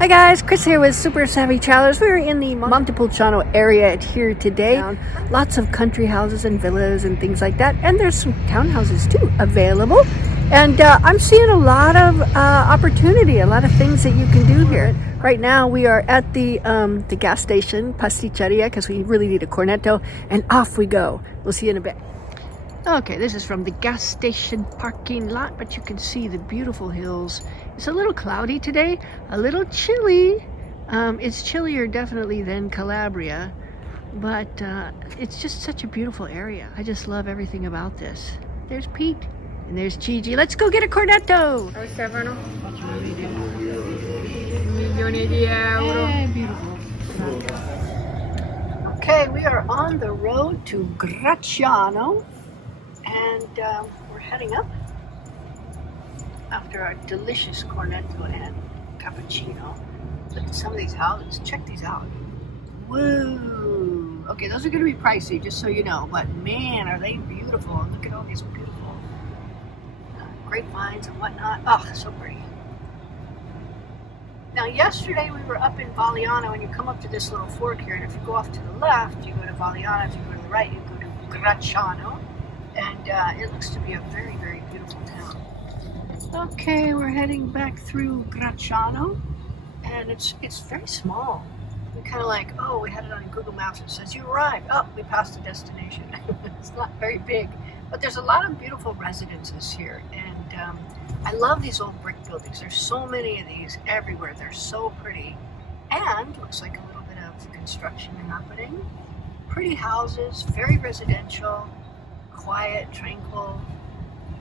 Hi guys, Chris here with Super Savvy Travelers. We're in the Montepulciano area here today. Lots of country houses and villas and things like that. And there's some townhouses too available. And I'm seeing a lot of opportunity, a lot of things that you can do here. Right now we are at the gas station, Pasticceria, because we really need a cornetto. And off we go. We'll see you in a bit. Okay, this is from the gas station parking lot, but you can see the beautiful hills. It's a little cloudy today, a little chilly. It's chillier definitely than Calabria, but it's just such a beautiful area. I just love everything about this. There's Pete and there's Gigi. Let's go get a cornetto. Beautiful. Okay, we are on the road to Gracciano. And we're heading up after our delicious cornetto and cappuccino. Look at some of these houses. Check these out. Woo! Okay, those are going to be pricey, just so you know. But man, are they beautiful. Look at all these beautiful grapevines and whatnot. Oh, so pretty. Now, yesterday we were up in Vagliano, and you come up to this little fork here. And if you go off to the left, you go to Vagliano. If you go to the right, you go to Gracciano. And it looks to be a very, very beautiful town. Okay, we're heading back through Gracciano, and it's very small. We're kind of like, oh, we had it on Google Maps. It says you arrived. Oh, we passed the destination. It's not very big, but there's a lot of beautiful residences here, and I love these old brick buildings. There's so many of these everywhere. They're so pretty, and looks like a little bit of construction happening. Pretty houses, very residential. Quiet, tranquil,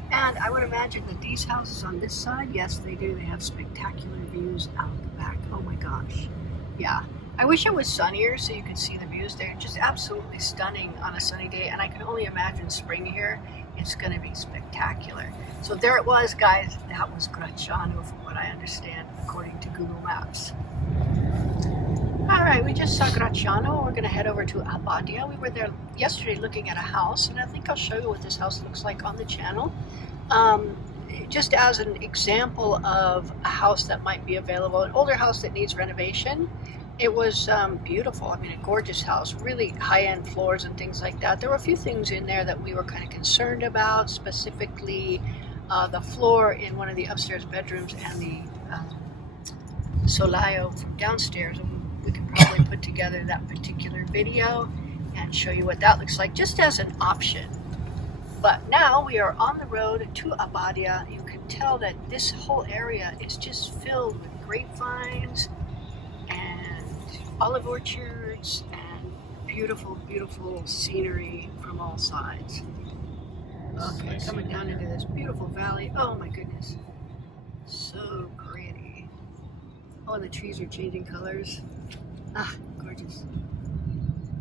and I would imagine that these houses on this side, yes, they do. They have spectacular views out the back. Oh my gosh, yeah. I wish it was sunnier so you could see the views. They're just absolutely stunning on a sunny day, and I can only imagine spring here. It's going to be spectacular. So there it was, guys. That was Gracciano, from what I understand, according to Google Maps. All right, we just saw Gracciano. We're going to head over to Abbadia. We were there yesterday looking at a house, and I think I'll show you what this house looks like on the channel. Just as an example of a house that might be available, an older house that needs renovation. It was beautiful. I mean, a gorgeous house, really high-end floors and things like that. There were a few things in there that we were kind of concerned about, specifically the floor in one of the upstairs bedrooms and the solaio from downstairs. We can probably put together that particular video and show you what that looks like, just as an option. But now we are on the road to Abbadia. You can tell that this whole area is just filled with grapevines and olive orchards and beautiful, beautiful scenery from all sides. Okay, coming down into this beautiful valley. Oh my goodness, so pretty. Oh, and the trees are changing colors. Ah, gorgeous.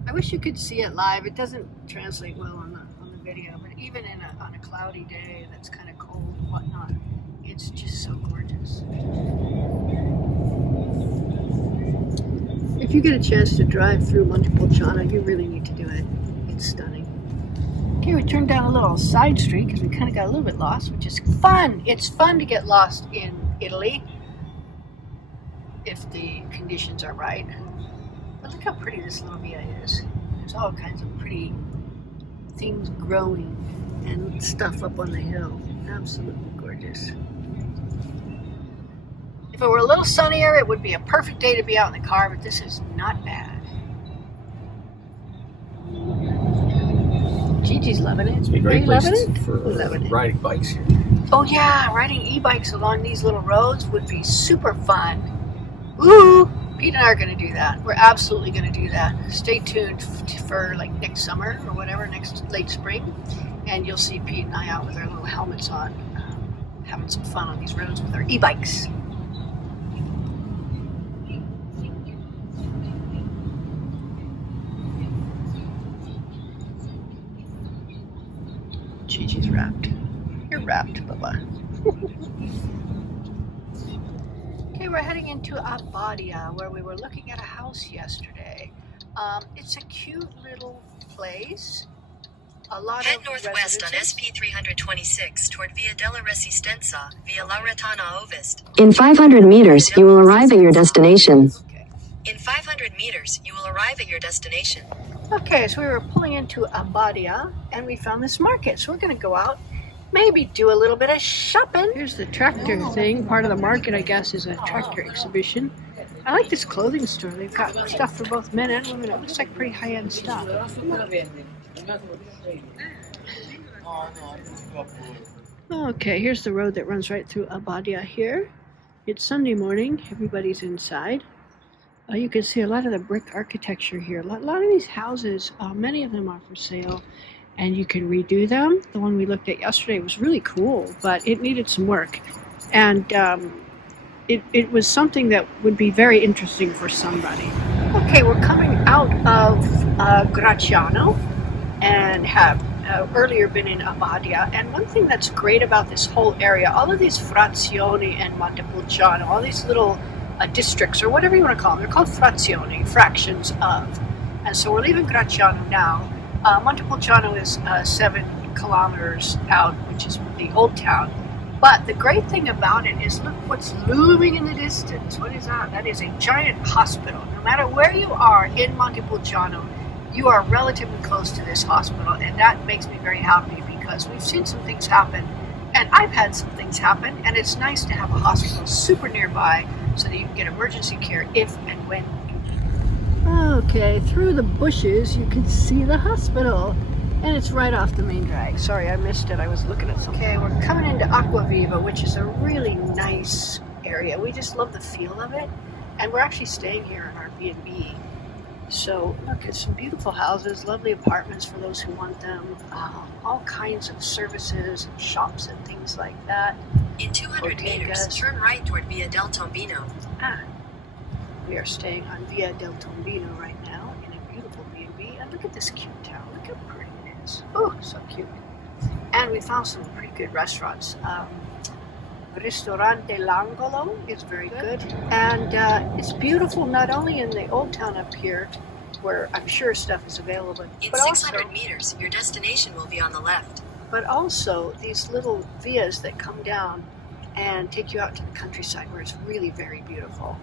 I wish you could see it live. It doesn't translate well on the video, but even on a cloudy day that's kind of cold and whatnot, it's just so gorgeous. If you get a chance to drive through Montepulciano, you really need to do it. It's stunning. Okay, we turned down a little side street because we kind of got a little bit lost, which is fun. It's fun to get lost in Italy if the conditions are right. But look how pretty this little villa is. There's all kinds of pretty things growing and stuff up on the hill. Absolutely gorgeous. If it were a little sunnier, it would be a perfect day to be out in the car, but this is not bad. Gigi's loving it. It's a great place for loving it. riding bikes here. Oh yeah, riding e-bikes along these little roads would be super fun. Ooh! Pete and I are going to do that. We're absolutely going to do that. Stay tuned for like next summer or whatever, next late spring, and you'll see Pete and I out with our little helmets on, having some fun on these roads with our e-bikes. Gigi's wrapped. You're wrapped, Bubba. Okay, we're heading into Abbadia, where we were looking at a house yesterday. It's a cute little place. a lot Head of northwest on residences. SP 326 toward Via della Resistenza, via La Retana Ovest. In 500 meters, you will arrive at your destination. Okay. In 500 meters, you will arrive at your destination. Okay, so we were pulling into Abbadia and we found this market. So we're going to go out, maybe do a little bit of shopping. Here's the tractor thing. Part of the market, I guess, is a tractor exhibition. I like this clothing store. They've got stuff for both men and women. It looks like pretty high-end stuff. Okay, here's the road that runs right through Abbadia here. It's Sunday morning. Everybody's inside. You can see a lot of the brick architecture here. A lot of these houses, many of them are for sale, and you can redo them. The one we looked at yesterday was really cool, but it needed some work. And it was something that would be very interesting for somebody. Okay, we're coming out of Gracciano and have earlier been in Abbadia. And one thing that's great about this whole area, all of these frazioni and Montepulciano, all these little districts, or whatever you want to call them, they're called frazioni, fractions of. And so we're leaving Gracciano now. Montepulciano is 7 kilometers out, which is the old town. But the great thing about it is, look what's looming in the distance. What is that? That is a giant hospital. No matter where you are in Montepulciano, you are relatively close to this hospital, and that makes me very happy because we've seen some things happen, and I've had some things happen, and it's nice to have a hospital super nearby so that you can get emergency care if and when you need. Okay, through the bushes you can see the hospital, and it's right off the main drag. Sorry, I missed it. I was looking at something. Okay, we're coming into Acquaviva, which is a really nice area. We just love the feel of it, and we're actually staying here in our B&B. So look, it's some beautiful houses, lovely apartments for those who want them, all kinds of services and shops and things like that. In 200 meters, turn right toward Via del Tombino. We are staying on Via del Tombino right now in a beautiful B&B. And look at this cute town. Look how pretty it is. Oh, so cute. And we found some pretty good restaurants. Ristorante L'Angolo is very good, and it's beautiful not only in the old town up here, where I'm sure stuff is available, in but 600 meters, your destination will be on the left. But also these little vias that come down and take you out to the countryside, where it's really very beautiful.